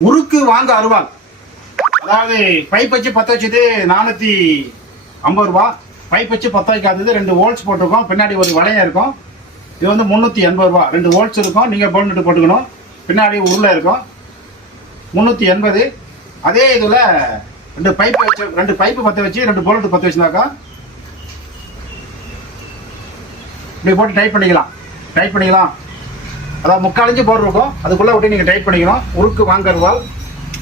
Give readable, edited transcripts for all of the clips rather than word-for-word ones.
உருக்கு வாங்க அருவாள். அதாவது பைப் வச்சு பற்ற வச்சது 450 ரூபா. பைப் வச்சு பற்ற வைக்காதது 2 வோல்ட்ஸ் போட்டிருக்கோம். பின்னாடி ஒரு வளையம் இருக்கும். இது வந்து 380 ரூபா. 2 வோல்ட்ஸ் இருக்கும். நீங்கள் போல்நெட்டு போட்டுக்கணும். பின்னாடி உருளை இருக்கும். 380. அதே இதில் 2 பைப்பு பற்ற வச்சு 2 போல்ட்டு பற்ற வச்சுனாக்கா இப்படி போட்டு டைப் பண்ணிக்கலாம். அதாவது 3/4 இன்ச்சு போர் இருக்கும். அதுக்குள்ளே விட்டு நீங்கள் டைப் பண்ணிக்கணும். உருக்கு வாங்கருவால்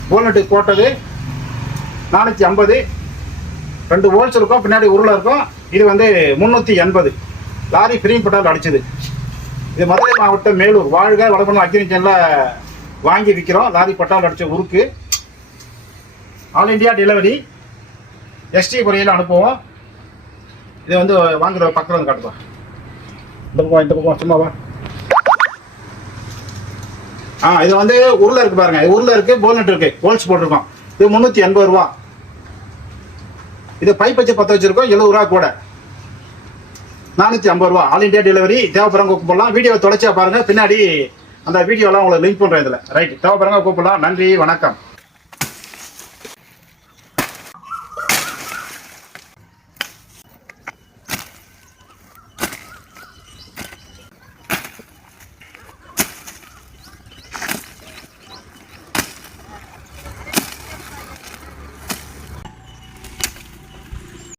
போல்நெட்டு போட்டது 450. 2 வோல்ட்ஸ் இருக்கும். பின்னாடி உருளை இருக்கும். இது வந்து 380. லாரி ஃப்ரீம் பட்டால் அடிச்சது. இது மதுரை மாவட்டம் மேலூர் வாழ்க வடபண்ண அக்ரிகல்ச்சரில் வாங்கி விற்கிறோம். லாரி பட்டால் அடித்த உருக்கு ஆல் இண்டியா டெலிவரி எஸ்டி குறையில் அனுப்புவோம். இது வந்து வாங்குற பக்கம் வந்து காட்டுவோம். இந்த பக்கம் சும்மாவா. இது வந்து உருளை இருக்கு பாருங்க. உருளை இருக்கு, போல்நெட் இருக்கு, வோல்ட்ஸ் போட்டிருக்கோம். இது 380 ரூபா. இது பைப் வச்சு பற்ற வச்சிருக்கோம். 70 ரூபா கூட. 450 ரூபா. All India delivery. தேவைப்படுறவங்க கூப்பிடலாம். வீடியோ தொலைச்சா பாருங்க. பின்னாடி அந்த வீடியோலாம் உங்களுக்கு லிங்க் பண்றேன். இதில் ரைட். தேவைப்படுறவங்க கூப்பிடலாம். நன்றி, வணக்கம்.